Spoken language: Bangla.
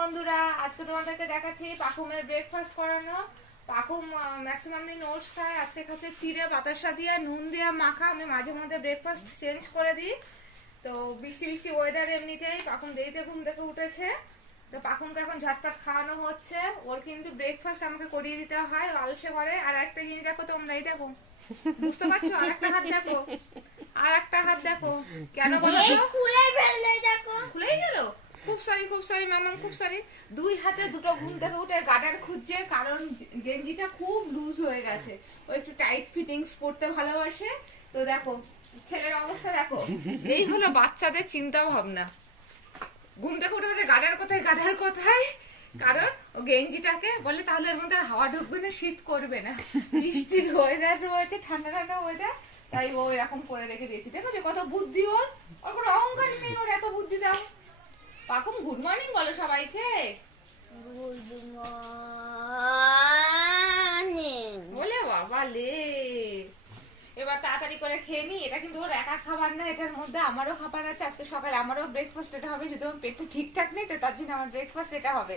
বন্ধুরা, আজকে তোমাদেরকে দেখাচ্ছি পাকুমের ব্রেকফাস্ট করানো। পাকুম ম্যাক্সিমাম দিন ওটস খায়। আজকে খাচ্ছে চিড়ে, বাতাসা দিয়া, নুন দিয়া, মাখা। আমি মাঝে মধ্যে ব্রেকফাস্ট চেঞ্জ করে দিই। তো বৃষ্টি বৃষ্টি ওয়েদার এমনিতেই পাকুম দেরিতে ঘুম থেকে উঠেছে। তো পাকুমকে এখন ঝটপট খাওয়ানো হচ্ছে। ওর কিন্তু ব্রেকফাস্ট আমাকে করিয়ে দিতে হয় আলসে করে আর একটা জিনিস দেখো তোমরা, এই দেখো। বুঝতে পারছ? আর একটা হাত দেখো। আর একটা হাত দেখো। কেন বলো তো খুলে ফেললে দেখো খুলেই গেল খুব সরি খুব সরি মামাম খুব সরি দুই হাতে দুটো ঘুম থেকে উঠে গার্ডার খুঁজছে, কারণ গেঞ্জিটা খুব লুজ হয়ে গেছে। ও একটু টাইট ফিটিংস পরতে ভালোবাসে। তো দেখো, ছেলের অবস্থা দেখো। এই হলো বাচ্চাদের চিন্তা ভাবনা ঘুম থেকে উঠে উঠে গাডার কোথায়? গাডার কোথায়? কারণ ও গেঞ্জিটাকে বলে তাহলে এর মধ্যে হাওয়া ঢুকবে না, শীত করবে না। বৃষ্টির ওয়েদার রয়েছে, ঠান্ডা ঠান্ডা ওয়েদার তাই ও এরকম করে রেখে দিয়েছি। দেখো যে কত বুদ্ধি ওর। ওর কোনো অহংকারই নেই ওর এত বুদ্ধি দাও পাকুম গুড মর্নিং বলো সবাইকে। গুড মর্নিং বলে বাবা লে। এবার তাড়াতাড়ি করে খেয়ে নি এটা কিন্তু ওর একা খাবার না এটার মধ্যে আমারও খাবার আছে। আজকে সকালে আমারও ব্রেকফাস্ট এটা হবে যদি আমার পেটটা ঠিকঠাক নেই তো তার জন্য আমার ব্রেকফাস্ট এটা হবে।